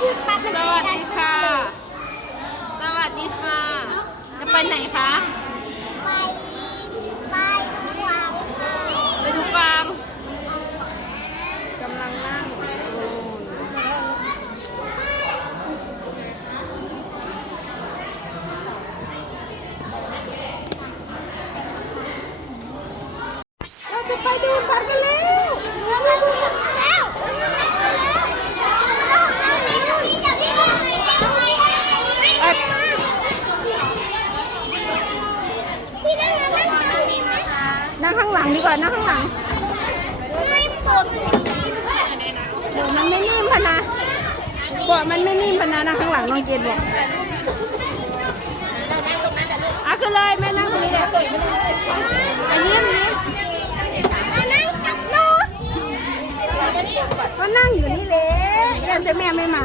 พี่ปาเป็นสวัสดีค่ะ สวัสดีค่ะ จะไปไหนคะ ไปไปดูกวาง ไปดูกวางกำลังนั่งโอ้ เราจะไปดูสัตว์กันแล้วเราไปดูสัตว์กันแล้วพี่ได้แล้วนั่งมีไหม นั่งข้างหลังดีกว่า นั่งข้างหลัง ไม่ปด เดี๋ยวมันไม่นิ่มพะนะ เบาะมันไม่นิ่มพนะนั่งข้างหลังน้องเจนบอกอะขึ้นเลยแม่นั่งตรงนี้เลยอะยิ้มยิ้มมานั่งกับหนูก็นั่งอยู่นี่แหละยันแต่แม่ไม่มา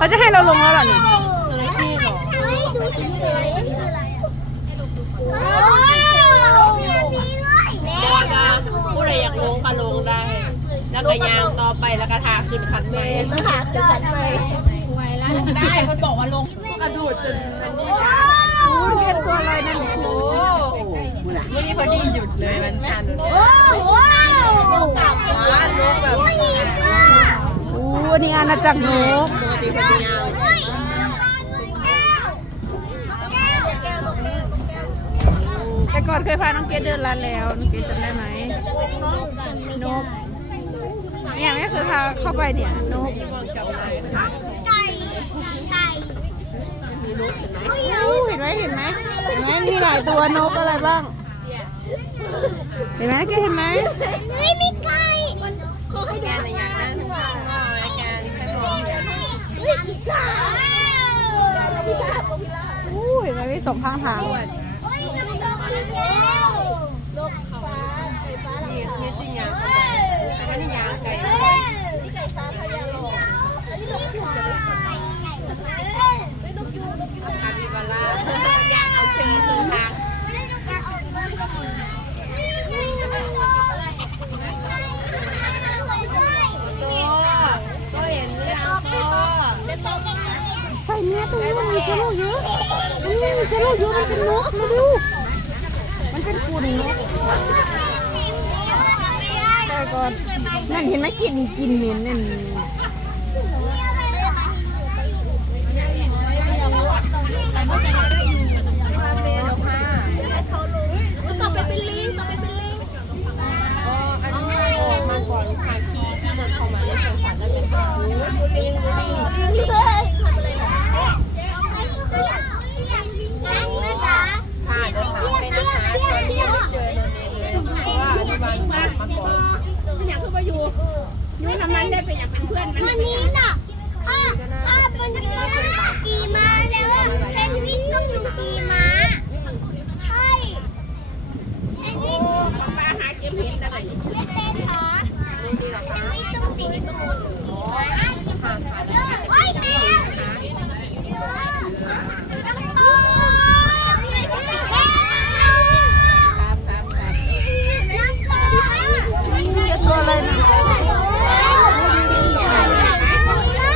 เหรอเขาจะให้เราลงแล้วเหรอนี่ตัวนี้เหรอบอกว่าผู้ใดอยากลงก็ลงได้ แล้วก็ยางต่อไปแล้วก็ทาขึ้นคันเมนได้มันบอกว่าลงกระโดดจนมันนี่อู้เรียนตัวอะไรนั่นโอ้วันนี้พอดีหยุดเลยมันทันลงกลับว้าลงแบบอู้อันนี้อาณาจักรนก ปกติพอดียวแต่ก่อนเคยพาน้องเกดเดินร้านแล้วน้องเกดจำได้ไหมนกเนี่ยแม่เคยพาเข้าไปเนี่ยนกไก่ไก่เห็นไหมเห็นไหมเห็นไหมมีหลายตัวนกอะไรบ้าง เห็นไหมเกดเห็นไหมเฮ้ยมีไก่แกนอย่างนั้น เฮ้ยไก่อู้เห็นไหมมีสองข้างทางเฮ้ยน้ำตกอีกแล้วลกฟ้าไก่ฟ้านี่นี่จริงยางแต่ว่านี่ยางไก่นี่ไก่ฟ้าพยาลงอันนี้นกยูงจะไม่นกยูงนกยูงคาปิบาร่ายางเอาเชิงเชิงทาง ตัวก็เห็นแล้วก็ ใส่เนี่ยตรงนี้มันมี เชื้อโรคเยอะนี่มีเชื้อโรคเยอะมันเป็นนกมาดูมันเป็นฝุ่นนกแต่ก่อนนั่นเห็นไหมกลินกลินเหม็นนั่น ต่อไปเป็นลิงต่อไปเป็นลิง อ๋ออันนี้ออกมาก่อนพาขี่ที่เดินเข้ามาในสวนสัตว์แล้วเป็นแบบลิงลิง ลิงเลยทำอะไรนะนั่งนะจ๊ะ ค่ะเดินทางไปนะคะตอนนี้ยังไม่เจอโนเนเลยเพราะว่าอนุบาลมาก่อน วันนี้น่ะถ้าถ้าเป็นกี่ม้าแล้วเพนกวินต้องอยู่กี่ม้าใช่เพนกวินมาหาเก็บเห็ดอะไรไม่เป็นเหรอนี่นี่เหรอคะไม่ต้องปีนม้าเก็บเห็ดโอ้ยแมวน้ำตกแม่น้ำตก ครับครับครับ น้ำตก จะตัวอะไรนะ ใครอยากลงนะ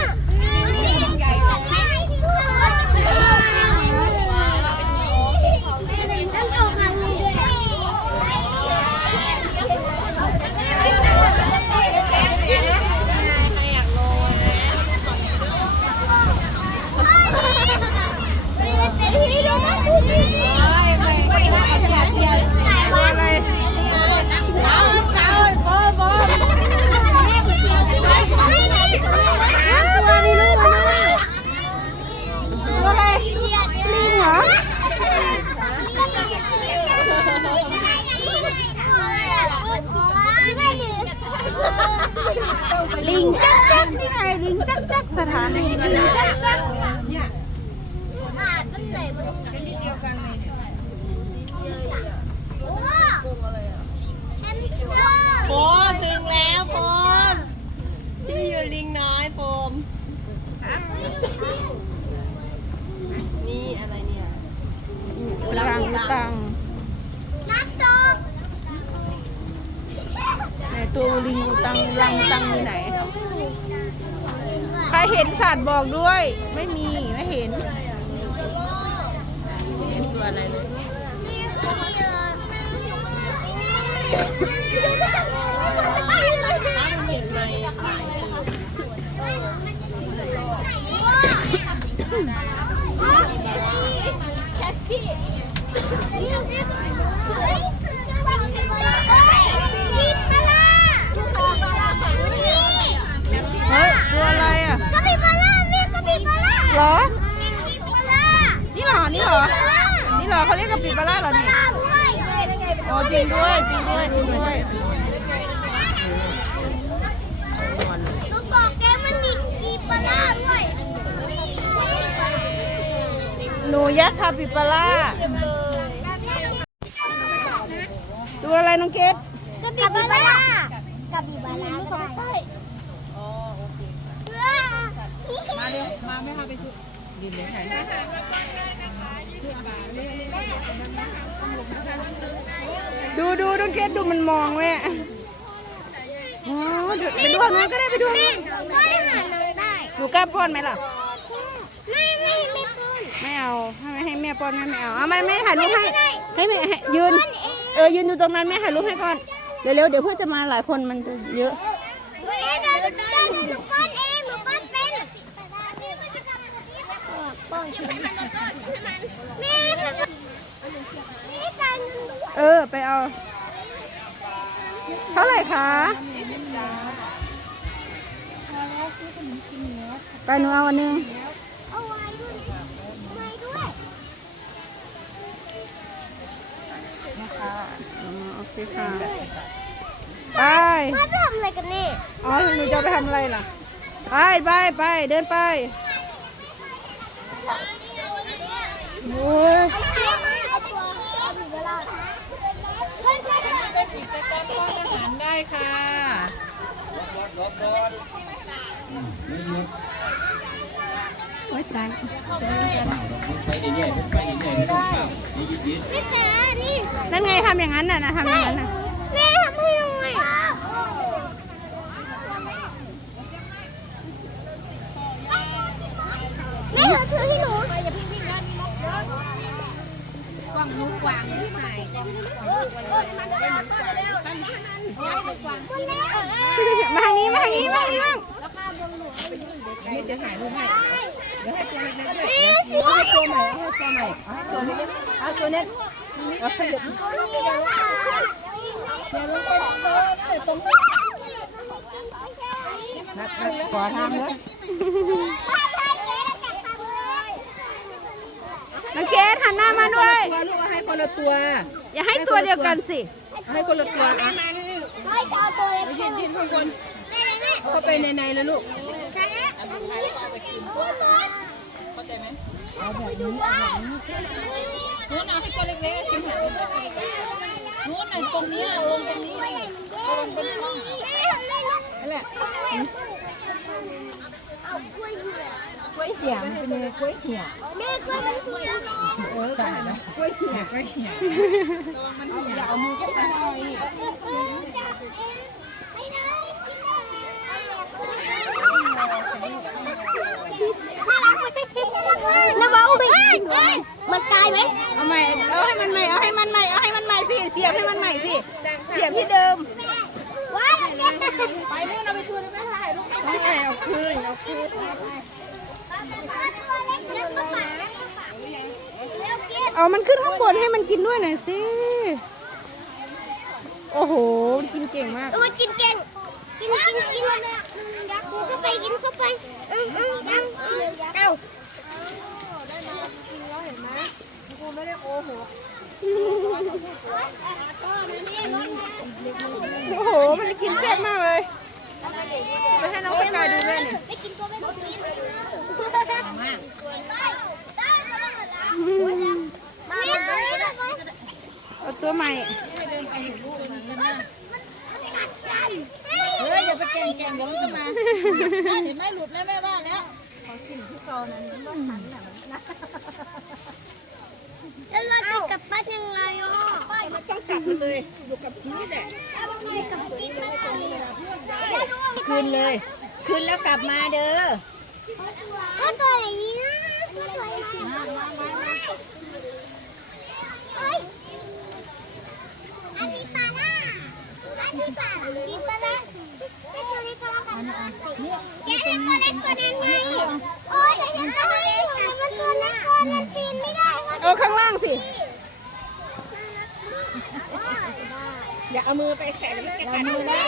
ลิงจักจักนี่ไงลิงจักจักสถานีลิงจักจัก อาดมัน ใส่มันเดียวกันเลยโอ้แฮมสเตอร์โฟมถึงแล้วโฟมที่อยู่ลิงน้อยโฟมนี่อะไรเนี่ยรังอุตังน้ำตกไหนตัวลิงอุตังรังอุตังอยู่ไหน ใครเห็นสัตว์บอกด้วย ไม่มี ไม่เห็นเห็นตัว อะไรเลยนี่คือเยอะถ้ามันเห็นไหม แคสกี้นี่นี่เฮ้ยนี่ปลาล่านี่ เฮ้ยตัวอะไรอะ กะปิปลาล่านี่กะปิปลาล่า เหรอ นี่กะปิปลาล่า นี่เหรอ นี่เหรอ นี่ เหรอเขาเรียกกะปิปลาร่าเหรอเนี่ยปลาด้วยโอ้จริงด้วยจริงด้วยจริงด้วยลูกบอกแกมันมีกีปลาล่าด้วยหนูยักษ์คาปิปลาร่าตัวอะไรน้องเกดกะปิปลาล่ากะปิปลาล่าก็ได้อ๋อโอเคมาเร็วมาไม่พาไปชุด ดินเลยค่ะดูดูน้องเกดดูมันมองแม่อ๋อดูไปดูงนู้นก็ได้ไปดูนู้นก็ได้หาน้ำได้หนูกล้าป้อนไหมล่ะ ไม่ไม่ไม่พูดไม่เอาให้ให้แม่ป้อนแม่ไม่เอาเอามาแม่ถ่ายรูปให้ให้แม่ยืนเออยืนอยู่ตรงนั้นแม่ถ่ายรูปให้ก่อนเร็วๆเดี๋ยวเพื่อนจะมาหลายคนมันจะเยอะ เงินด้วยเออ ไปเอา เท่าไหร่คะไปหนูเอาอันหนึงเอาไว้ด้วยไว้ด้วยอ๋อโอเคค่ะ ไปมาจะทำอะไรกันนี่ อ๋อหนูจะเอาไปทำอะไรล่ะ ไปไปไปเดินไป โอ้ยได้ค่ะโอ้ยตายไปเรื่อยๆไปเรื่อยๆไม่ต้องข้าวนี่ยิบยิบพี่จ๋านี่นั่นไงทำอย่างนั้นน่ะนะทำอย่างนั้นน่ะ แม่ทำให้หน่อยแม่เธอถือให้หนูอย่าเพิ่งวิ่งนะมีนกเยอะกวางนกกวางที่ไหนมันเร็วมันเร็วมันเร็วมันเร็ว มาทางนี้มาทางนี้มาทางนี้บ้าง นี่จะถ่ายรูปให้เดี๋ยวให้ตัวเล็กๆด้วย นี่สิ เอาตัวใหม่เอาตัว ใหม่เอาตัวเล็กๆเอาตัวเล็กเอาขยับนัดนัดขอทางเนอะน้องเกดหันหน้ามาด้วย ตัวลูกเอาให้คนละตัว อย่าให้ตัวเดียวกันสิเอาให้คนละตัวอะไม่เอาตัวเล็กยืนยืนข้างบนเข้าไปในในแล้วลูกใช่แล้วอันนี้ เอาไปกินตัวน้อยเอาแบบนี้นู้นเอาให้ตัวเล็กๆกินหานู้นน่ะตรงนี้เอาลงตรงนี้เอาลงเป็นช่องนั่นแหละกล้วยเหี่ยกล้วยเหี่ยมันเป็นยังไงกล้วยเหี่ยแม่กล้วยมันเหี่ยเออค่นะกล้วยเหี่ยกล้วยเหี่ยมันอย่าเอามือเข้าไปหน่อย น้ำเบาไป มันตายไหมเอาใหม่ เอาให้มันใหม่ เอาให้มันใหม่ เอาให้มันใหม่สิ เสียบให้มันใหม่สิ เสียบที่เดิม ว้ายไปนู่นเอาไปคืนไม่ถ่ายลูกไม่ใช่เอาคืนเอาคืนเอามันขึ้นข้างบนให้มันกินด้วยหน่อยสิ โอ้โหมันกินเก่งมากมากินเก่ง กินกินกินยักษ์เข้าไปกินเข้าไปอืมอืมยักษ์เอ้า โอ้โห มันกินแซ่บมากเลยไปให้น้องสกายดูด้วยเนี่ยไม่กินก็ไม่ต้องกินมานี่เอาตัวใหม่เฮ้ยอย่าไปแกล้งแกล้งเดี๋ยวมันก็มาเห็นไหมหลุดแล้วแม่ว่าแล้วแล้วเราจะกลับบ้านยังไงอ่ะต้องกลับมาเลย อยู่กับพี่แหละกลับกินเลยคืนเลย คืนแล้วกลับมาเด้อก็ตัวอย่างนี้นะก็ตัวอย่างนี้เฮ้ยอันนี้ปลาล่าอันนี้ปลากินปลาล่าไม่ตัวเล็กก็แล้วกันแกให้ตัวเล็กตัวนั้นไงโอ้ยแต่ยังตัวเล็กอยู่มันตัวเล็กเกินมันปีนไม่ได้เอาข้างล่างสิ อย่าเอามือไปแขนแล้วแกกัดมือนะ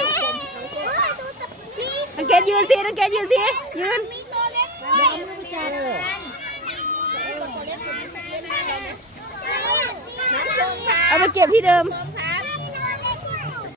ดูแต่นี่น้องเกดยืนสิน้องเกดยืนสิยืนมีตัวเล็กด้วยเอามาเก็บที่เดิมเ